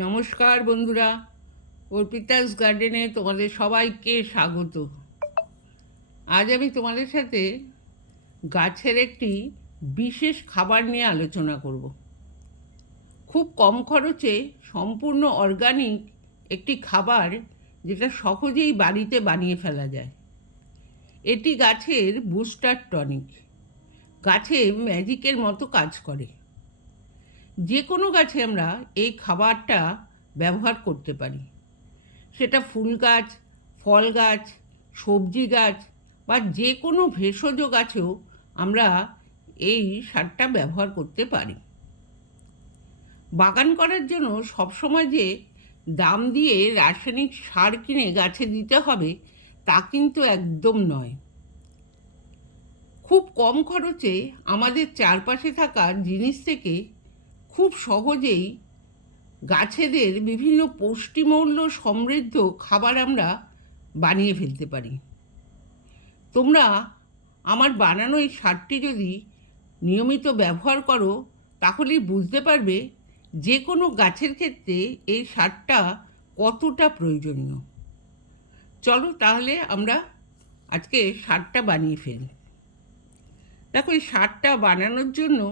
নমস্কার বন্ধুরা, অর্পিতাস গার্ডেনে তোমাদের সবাইকে স্বাগত। আজ আমি তোমাদের সাথে গাছের একটি বিশেষ খাবার নিয়ে আলোচনা করব। খুব কম খরচে সম্পূর্ণ অর্গানিক একটি খাবার, যেটা সহজেই বাড়িতে বানিয়ে ফেলা যায়। এটি গাছের বুস্টার টনিক। গাছে ম্যাজিকের মতো কাজ করে। যে কোনো গাছে আমরা এই খাবারটা ব্যবহার করতে পারি। সেটা ফুল গাছ, ফল গাছ, সবজি গাছ বা যে কোনো ভেষজ গাছেও আমরা এই সারটা ব্যবহার করতে পারি। বাগান করার জন্য সবসময় যে দাম দিয়ে রাসায়নিক সার কিনে গাছে দিতে হবে তা কিন্তু একদম নয়। খুব কম খরচে আমাদের চারপাশে থাকা জিনিস থেকে খুব সহজেই গাছেদের বিভিন্ন পুষ্টিমূল্য সমৃদ্ধ খাবার আমরা বানিয়ে ফেলতে পারি। তোমরা আমার বানানো এই সারটি যদি নিয়মিত ব্যবহার করো তাহলেই বুঝতে পারবে যে কোনো গাছের ক্ষেত্রে এই সারটা কতটা প্রয়োজনীয়। চলো তাহলে আমরা আজকে সারটা বানিয়ে ফেলি। দেখো, এই সারটা বানানোর জন্য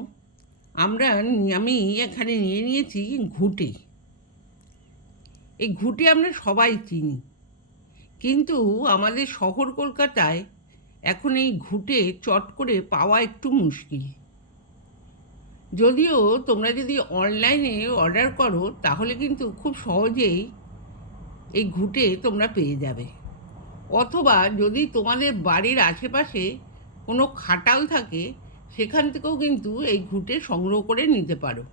আমি এখানে নিয়ে নিয়েছি ঘুঁটে। এই ঘুঁটে আমরা সবাই চিনি, কিন্তু আমাদের শহর কলকাতায় এখন এই ঘুঁটে চট করে পাওয়া একটু মুশকিল। যদিও তোমরা যদি অনলাইনে অর্ডার করো তাহলে কিন্তু খুব সহজেই এই ঘুঁটে তোমরা পেয়ে যাবে। অথবা যদি তোমাদের বাড়ির আশেপাশে কোনো খাটাল থাকে সেখান থেকেও কিন্তু এই ঘুঁটে সংগ্রহ করে নিতে পারো।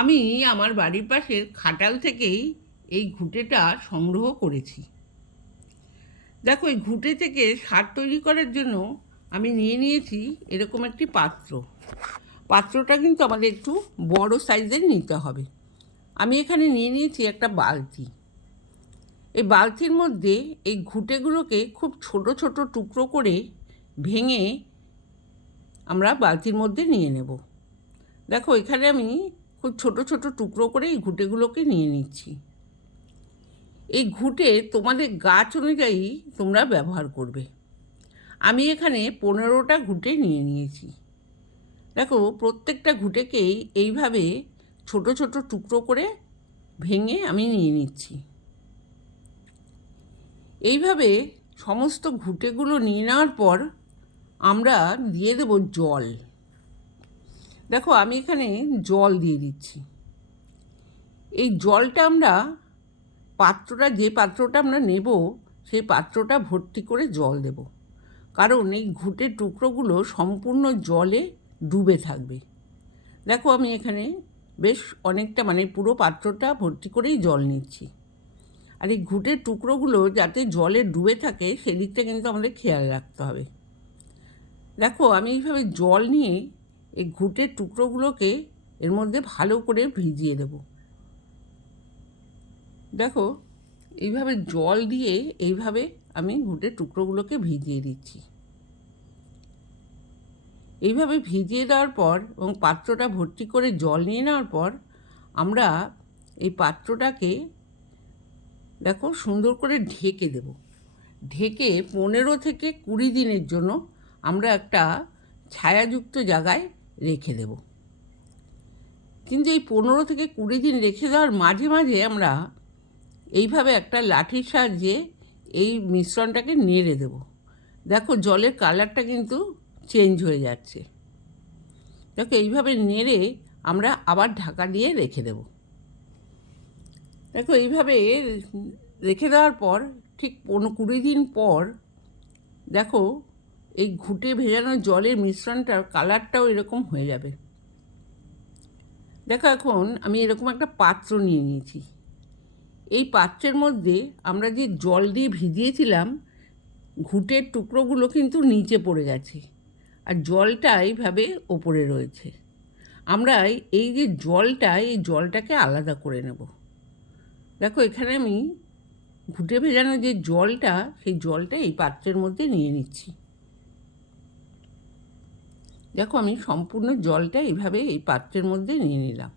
আমি আমার বাড়ির পাশের খাটাল থেকেই এই ঘুঁটেটা সংগ্রহ করেছি। দেখো, এই ঘুঁটে থেকে সার তৈরি করার জন্য আমি নিয়ে নিয়েছি এরকম একটি পাত্রটা কিন্তু আমাদের একটু বড় সাইজের নিতে হবে। আমি এখানে নিয়ে নিয়েছি একটা বালতি। এই বালতির মধ্যে এই ঘুঁটেগুলোকে খুব ছোট ছোট টুকরো করে ভেঙে আমরা বালতির মধ্যে নিয়ে নেব। দেখো, এখানে আমি খুব ছোট ছোট টুকরো করে এই ঘুঁটেগুলোকে নিয়ে নিচ্ছি। এই ঘুঁটে তোমাদের গাছ অনুযায়ী তোমরা ব্যবহার করবে। আমি এখানে 15টা ঘুঁটে নিয়ে নিয়েছি। দেখো, প্রত্যেকটা ঘুঁটেকেই এইভাবে ছোট ছোট টুকরো করে ভেঙে আমি নিয়ে নিচ্ছি। এইভাবে সমস্ত ঘুঁটেগুলো নিয়ে নেওয়ার পর আমরা দিয়ে দেব জল। দেখো, আমি এখানে জল দিয়ে দিচ্ছি। এই জলটা আমরা যে পাত্রটা আমরা নেব সেই পাত্রটা ভর্তি করে জল দেব, কারণ এই ঘুঁটের টুকরোগুলো সম্পূর্ণ জলে ডুবে থাকবে। দেখো, আমি এখানে বেশ অনেকটা পুরো পাত্রটা ভর্তি করেই জল নিচ্ছি। আর এই ঘুঁটের টুকরোগুলো যাতে জলে ডুবে থাকে সেদিকটা কিন্তু আমাদের খেয়াল রাখতে হবে। দেখো, আমি এইভাবে জল নিয়ে এই ঘুঁটের টুকরোগুলোকে এর মধ্যে ভালো করে ভিজিয়ে দেব। দেখো, এইভাবে জল দিয়ে এইভাবে আমি ঘুঁটের টুকরোগুলোকে ভিজিয়ে দিচ্ছি। এইভাবে ভিজিয়ে দেওয়ার পর এবং পাত্রটা ভর্তি করে জল নিয়ে নেওয়ার পর আমরা এই পাত্রটাকে দেখো সুন্দর করে ঢেকে দেব। ঢেকে 15 থেকে 20 দিনের জন্য আমরা একটা ছায়াযুক্ত জায়গায় রেখে দেব। কিন্তু এই 15 থেকে 20 দিন রেখে দেওয়ার মাঝে মাঝে আমরা এইভাবে একটা লাঠির সাহায্যে এই মিশ্রণটাকে নেড়ে দেব। দেখো, জলের কালারটা কিন্তু চেঞ্জ হয়ে যাচ্ছে। দেখো, এইভাবে নেড়ে আমরা আবার ঢাকা দিয়ে রেখে দেব। দেখো, এইভাবে রেখে দেওয়ার পর ঠিক 15-20 দিন পর দেখো এই ঘুঁটে ভেজানো জলের মিশ্রণটার কালারটাও এরকম হয়ে যাবে। দেখো, এখন আমি এরকম একটা পাত্র নিয়ে নিয়েছি। এই পাত্রের মধ্যে আমরা যে জল দিয়ে ভিজিয়েছিলাম ঘুঁটের টুকরোগুলো কিন্তু নিচে পড়ে গেছে আর জলটা এইভাবে ওপরে রয়েছে। আমরা এই জলটাকে আলাদা করে নেব। দেখো, এখানে আমি ঘুঁটে ভেজানো যে জলটা সেই জলটা এই পাত্রের মধ্যে নিয়ে নিচ্ছি। দেখো, আমি সম্পূর্ণ জলটা এইভাবে এই পাত্রের মধ্যে নিয়ে নিলাম।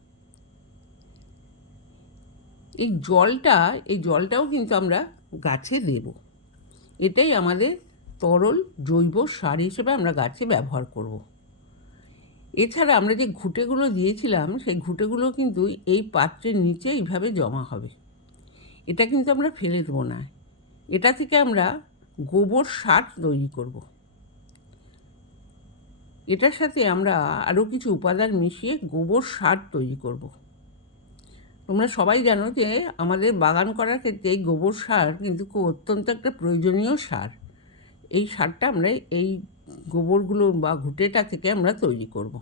এই জলটাও কিন্তু আমরা গাছে দেব। এটাই আমাদের তরল জৈব সার হিসেবে আমরা গাছে ব্যবহার করব। এছাড়া আমরা যে ঘুঁটেগুলো দিয়েছিলাম সেই ঘুঁটেগুলো কিন্তু এই পাত্রের নিচে এইভাবে জমা হবে। এটা কিন্তু আমরা ফেলে দেবো না। এটা থেকে আমরা গোবর সার তৈরি করব। এটার সাথে আমরা আরও কিছু উপাদান মিশিয়ে গোবর সার তৈরি করব। তোমরা সবাই জানো যে আমাদের বাগান করার ক্ষেত্রে এই গোবর সার কিন্তু খুব অত্যন্ত একটা প্রয়োজনীয় সার। এই সারটা আমরা এই গোবরগুলো বা ঘুঁটেটা থেকে আমরা তৈরি করব।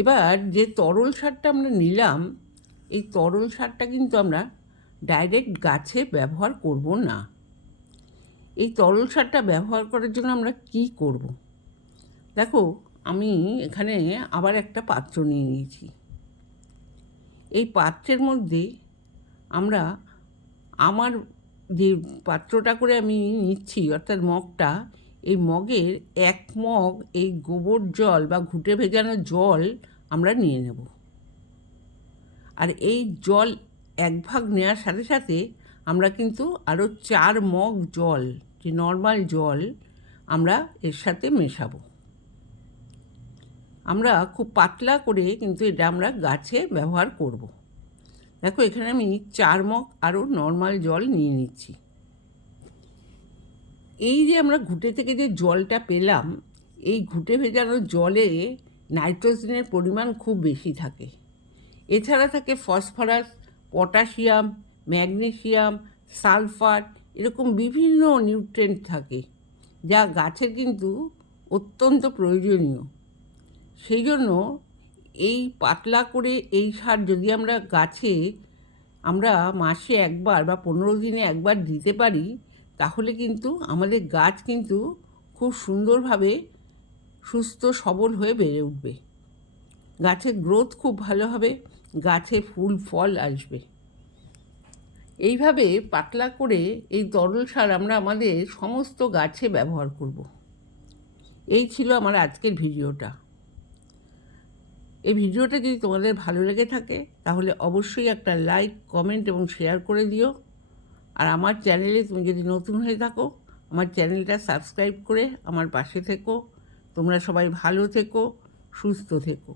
এবার যে তরল সারটা আমরা নিলাম, এই তরল সারটা কিন্তু আমরা ডাইরেক্ট গাছে ব্যবহার করব না। এই তরল সারটা ব্যবহার করার জন্য আমরা কি করব? দেখো, আমি এখানে আবার একটা পাত্র নিয়ে নিয়েছি। এই পাত্রের মধ্যে আমরা আমার যে পাত্রটা করে আমি নিচ্ছি অর্থাৎ মগটা, এই মগের 1 মগ এই গোবর জল বা ঘুঁটে ভেজানো জল আমরা নিয়ে নেব। আর এই জল 1 ভাগ নেওয়ার সাথে সাথে আমরা কিন্তু আরও 4 মগ জল, যে নর্মাল জল, আমরা এর সাথে মেশাবো। আমরা খুব পাতলা করে কিন্তু এটা আমরা গাছে ব্যবহার করব। দেখো, এখানে আমি 4 মগ আরও নর্মাল জল নিয়ে নিচ্ছি। এই যে আমরা ঘুঁটে থেকে যে জলটা পেলাম, এই ঘুঁটে ভেজানো জলে নাইট্রোজেনের পরিমাণ খুব বেশি থাকে। এছাড়া থাকে ফসফরাস, পটাশিয়াম, ম্যাগনেসিয়াম, সালফার, এরকম বিভিন্ন নিউট্রিয়েন্ট থাকে, যা গাছের কিন্তু অত্যন্ত প্রয়োজনীয়। সেই জন্য এই পাতলা করে এই সার যদি আমরা গাছে মাসে 1 বার বা 15 দিনে 1 বার দিতে পারি, তাহলে কিন্তু আমাদের গাছ কিন্তু খুব সুন্দরভাবে সুস্থ সবল হয়ে বেড়ে উঠবে। গাছের গ্রোথ খুব ভালো হবে, গাছে ফুল ফল আসবে। এইভাবে পাতলা করে এই তরল সার আমরা আমাদের সমস্ত গাছে ব্যবহার করব। এই ছিল আমার আজকের ভিডিওটা। এই ভিডিওটা যদি তোমাদের ভালো লেগে থাকে তাহলে অবশ্যই একটা লাইক, কমেন্ট এবং শেয়ার করে দিও। আর আমার চ্যানেলে তুমি যদি নতুন হয়ে থাকো, আমার চ্যানেলটা সাবস্ক্রাইব করে আমার পাশে থেকো। তোমরা সবাই ভালো থেকো, সুস্থ থেকো।